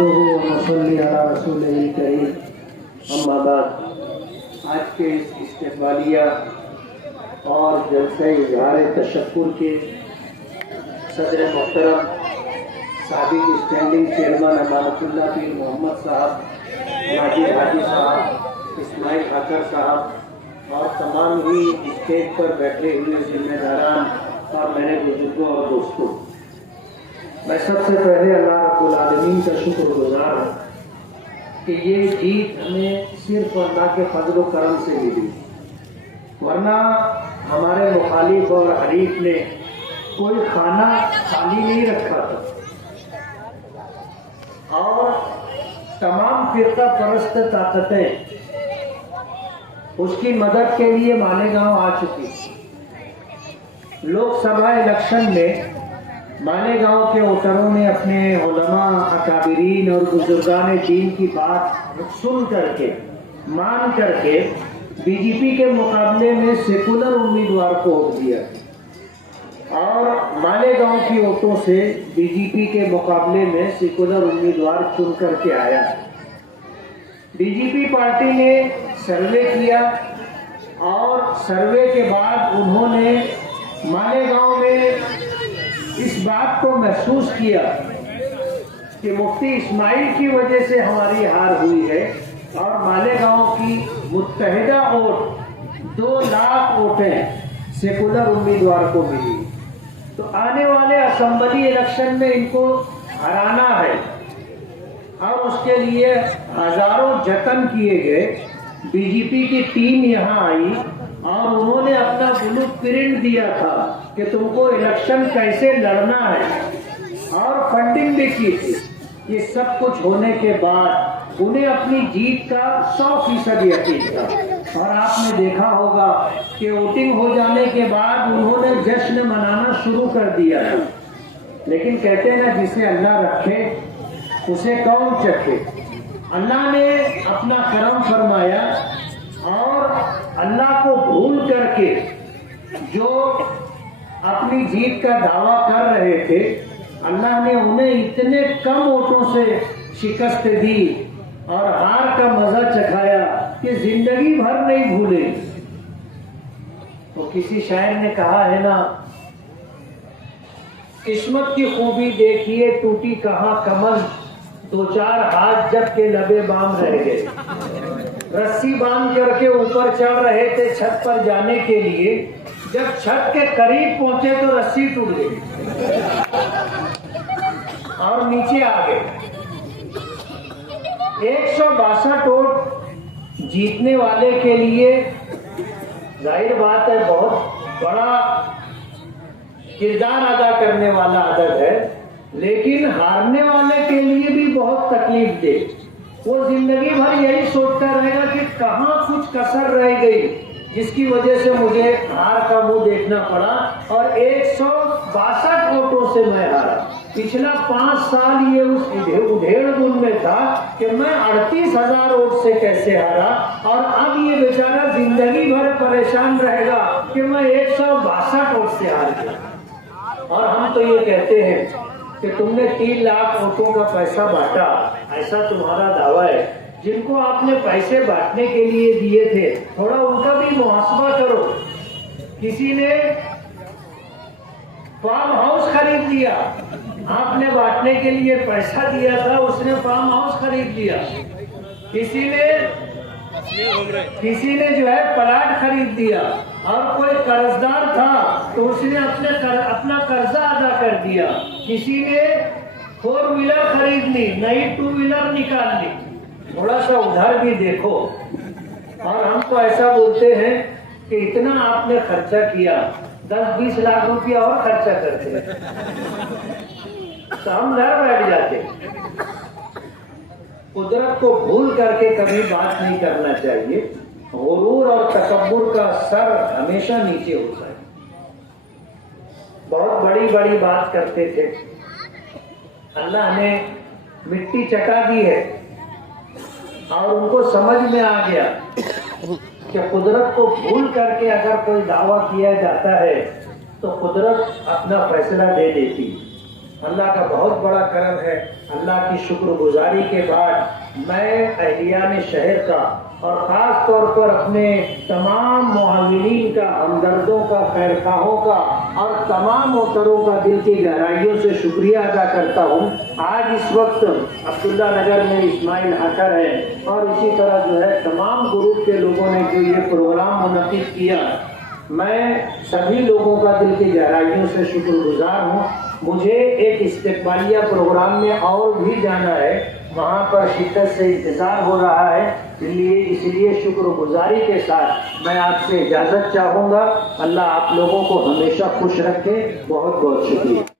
نحمده ونصلي على رسوله الكريم اما بعد آج کے اس استقبالیہ اور جلسہ اظہار تشکر کے صدر محترم سابق اسٹینڈنگ چیئرمین امانت اللہ پیر محمد صاحب، ماجد حاجی صاحب، اسماعیل حاکر صاحب اور تمام ہی اسٹیج پر بیٹھے ہوئے ذمہ داران اور میرے بزرگوں اور دوستوں، میں سب سے پہلے اللہ رب العالمین کا شکر گزار ہوں کہ یہ جیت ہمیں صرف اللہ کے فضل و کرم سے ملی، ورنہ ہمارے مخالف اور حریف نے کوئی خانہ خالی نہیں رکھا تھا اور تمام فرقہ پرست طاقتیں اس کی مدد کے لیے مالیگاؤں آ چکی۔ لوک سبھا الیکشن میں مالیگاؤں کے ووٹروں نے اپنے علماء، اکابرین اور بزرگان دین کی بات سن کر کے، مان کر کے بی جے پی کے مقابلے میں سیکولر امیدوار کو ووٹ دیا اور مالیگاؤں کی ووٹوں سے بی جے پی کے مقابلے میں سیکولر امیدوار چن کر کے آیا۔ بی جے پی پارٹی نے سروے کیا اور سروے کے بعد انہوں نے مالیگاؤں میں اس بات کو محسوس کیا کہ مفتی اسماعیل کی وجہ سے ہماری ہار ہوئی ہے اور مالیگاؤں کی متحدہ ووٹ 2 لاکھ ووٹیں سیکولر امیدوار کو ملی، تو آنے والے اسمبلی الیکشن میں ان کو ہرانا ہے اور اس کے لیے ہزاروں جتن کیے گئے۔ بی جے پی کی ٹیم یہاں آئی اور انہوں نے اپنا بلو پرنٹ دیا تھا کہ تم کو الیکشن کیسے لڑنا ہے اور فنڈنگ بھی کی تھی۔ یہ سب کچھ ہونے کے بعد انہیں اپنی جیت کا 100% یقین تھا اور آپ نے دیکھا ہوگا کہ ووٹنگ ہو جانے کے بعد انہوں نے جشن منانا شروع کر دیا تھا، لیکن کہتے ہیں نا جسے اللہ رکھے اسے کون چکھے۔ اللہ نے اپنا کرم فرمایا اور اللہ کو بھول کر کے جو اپنی جیت کا دعویٰ کر رہے تھے، اللہ نے انہیں اتنے کم ووٹوں سے شکست دی اور ہار کا مزہ چکھایا کہ زندگی بھر نہیں بھولے۔ تو کسی شاعر نے کہا ہے نا، قسمت کی خوبی دیکھیے ٹوٹی کہاں کمر، 2-4 ہاتھ جب کے لبے بام رہ گئے۔ رسی باندھ کر کے اوپر چڑھ رہے تھے چھت پر جانے کے لیے، جب چھت کے قریب پہنچے تو رسی ٹوٹ گئی اور نیچے آ گئے۔ 162 ووٹ جیتنے والے کے لیے ظاہر بات ہے بہت بڑا کردار ادا کرنے والا عدد ہے، لیکن ہارنے والے کے لیے بھی بہت تکلیف دہ۔ وہ زندگی بھر یہی سوچتا رہے گا کہ کہاں کچھ کسر رہ گئی جس کی وجہ سے مجھے ہار کا منہ دیکھنا پڑا اور 162 ووٹوں سے میں ہارا۔ پچھلا 5 سال یہ اس ادھیڑ بن میں تھا کہ میں 38,000 ووٹ سے کیسے ہارا، اور اب یہ بیچارہ زندگی بھر پریشان رہے گا کہ میں 162 ووٹ سے ہار گیا۔ اور ہم تو یہ کہتے ہیں کہ تم نے 3 لاکھ ووٹوں کا پیسہ بانٹا، ایسا تمہارا دعویٰ ہے۔ جن کو آپ نے پیسے بانٹنے کے لیے دیے تھے تھوڑا ان کا بھی محاسبہ کرو۔ کسی نے فارم ہاؤس خرید لیا، آپ نے بانٹنے کے لیے پیسہ دیا تھا، اس نے فارم ہاؤس خرید لیا۔ کسی نے جو ہے پلاٹ خرید دیا، اور کوئی قرضدار تھا تو اس نے اپنا قرضہ ادا کر دیا۔ کسی نے 4 ویلر خرید لی، نئی 2 ویلر نکال لی۔ تھوڑا سا ادھر بھی دیکھو۔ اور ہم تو ایسا بولتے ہیں کہ اتنا آپ نے خرچہ کیا، 10-20 لاکھ روپیہ اور خرچہ کرتے تو ہم گھر بیٹھ جاتے۔ قدرت کو بھول کر کے کبھی بات نہیں کرنا چاہیے۔ غرور اور تکبر کا سر ہمیشہ نیچے ہوتا ہے۔ بہت بڑی بڑی بات کرتے تھے، اللہ نے مٹی چٹا دی ہے اور ان کو سمجھ میں آ گیا کہ قدرت کو بھول کر کے اگر کوئی دعویٰ کیا جاتا ہے تو قدرت اپنا فیصلہ دے دیتی۔ اللہ کا بہت بڑا کرم ہے۔ اللہ کی شکر گزاری کے بعد میں اہلیان شہر کا اور خاص طور پر اپنے تمام معاونین کا، ہمدردوں کا، خیرخواہوں کا اور تمام محتروں کا دل کی گہرائیوں سے شکریہ ادا کرتا ہوں۔ آج اس وقت عبداللہ نگر میں اسماعیل ہاکر ہے اور اسی طرح جو ہے تمام گروپ کے لوگوں نے جو یہ پروگرام منعقد کیا، میں سبھی لوگوں کا دل کی گہرائیوں سے شکر گزار ہوں۔ مجھے ایک استقبالیہ پروگرام میں اور بھی جانا ہے، وہاں پر شدت سے انتظار ہو رہا ہے، اس لیے شکر گزاری کے ساتھ میں آپ سے اجازت چاہوں گا۔ اللہ آپ لوگوں کو ہمیشہ خوش رکھے۔ بہت بہت شکریہ۔